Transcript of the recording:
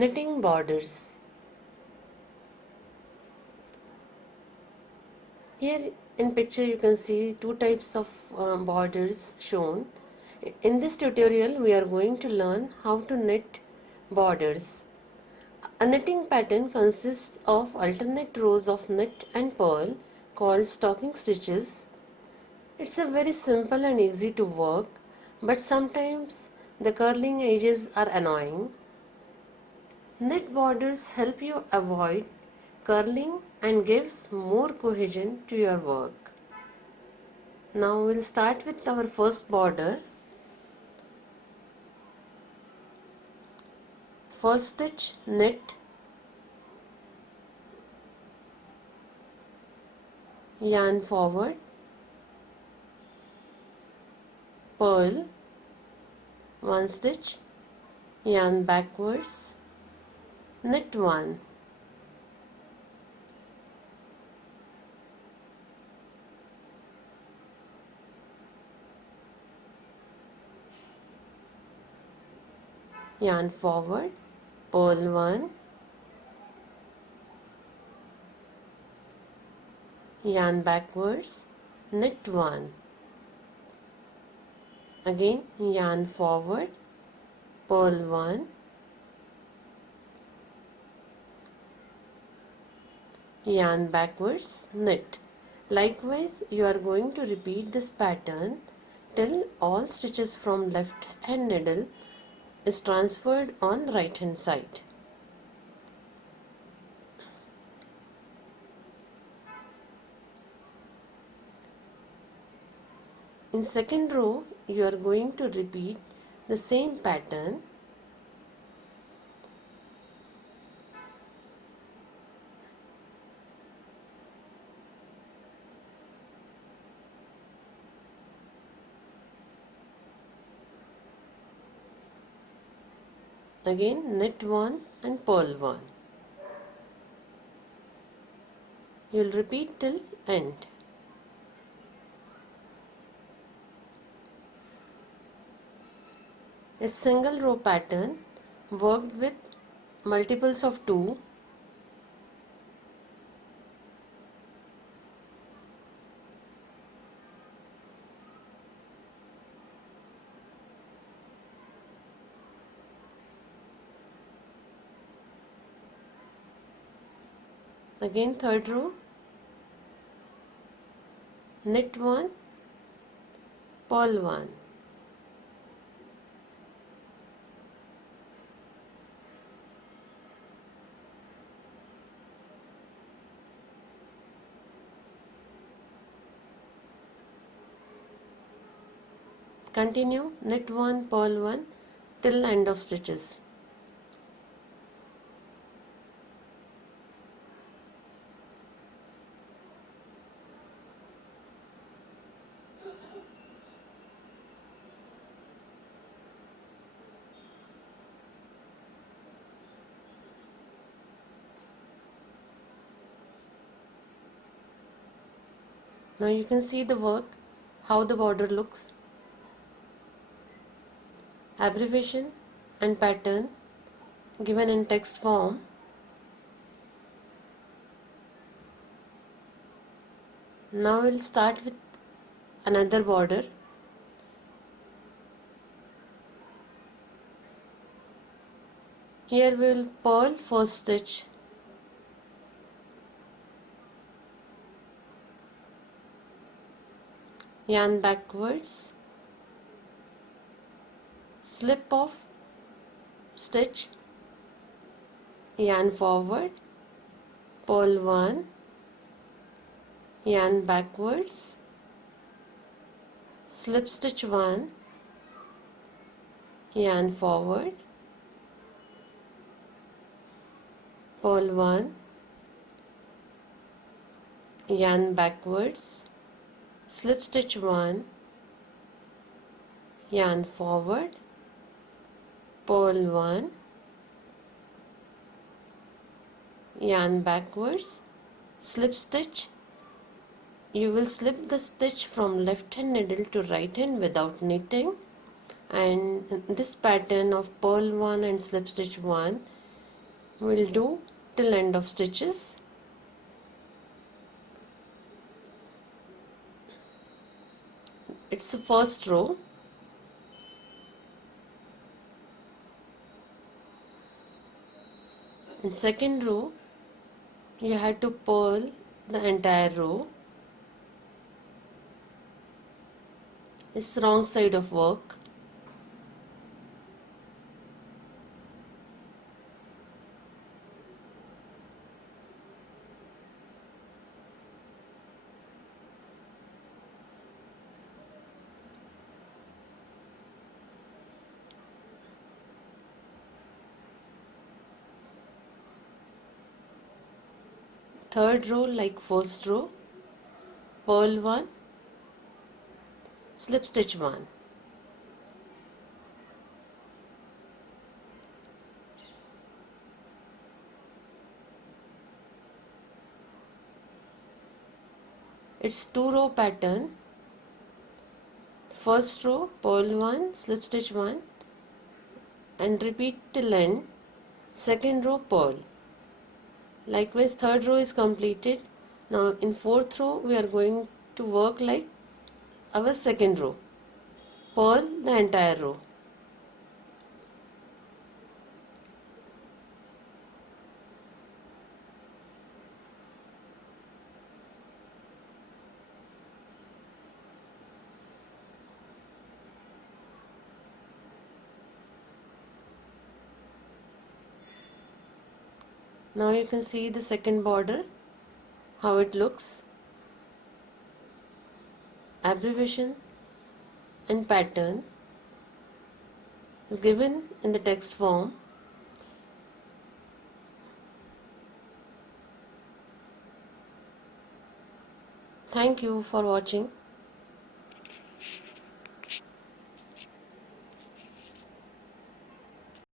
Knitting borders. Here in picture you can see two types of borders shown. In this tutorial we are going to learn how to knit borders. A knitting pattern consists of alternate rows of knit and purl called stocking stitches. It's a very simple and easy to work, but sometimes the curling edges are annoying. Knit borders help you avoid curling and gives more cohesion to your work. Now we'll start with our first border. First stitch, knit, yarn forward, purl, one stitch, yarn backwards, knit one, yarn forward, purl one, yarn backwards, knit one, again yarn forward, purl one, yarn backwards, knit. Likewise you are going to repeat this pattern till all stitches from left hand needle is transferred on right hand side. In second row you are going to repeat the same pattern. Again knit one and purl one. You will repeat till end. It's single row pattern worked with multiples of 2. Again third row, knit one, purl one. Continue knit one, purl one till end of stitches. Now you can see the work, how the border looks. Abbreviation and pattern given in text form. Now we'll start with another border. Here we will purl first stitch, yarn backwards, slip off stitch, yarn forward, purl one, yarn backwards, slip stitch one, yarn forward, purl one, yarn backwards, slip stitch one, yarn forward, purl one, yarn backwards, slip stitch. You will slip the stitch from left hand needle to right hand without knitting, and this pattern of purl one and slip stitch one we'll do till end of stitches. It's the first row. In second row, you have to purl the entire row. It's wrong side of work. Third row like first row, purl 1, slip stitch 1. It's 2-row pattern. First row, purl 1, slip stitch 1 and repeat till end. Second row, purl. Likewise, third row is completed. Now in fourth row, we are going to work like our second row. Purl the entire row. Now you can see the second border, how it looks. Abbreviation and pattern is given in the text form. Thank you for watching.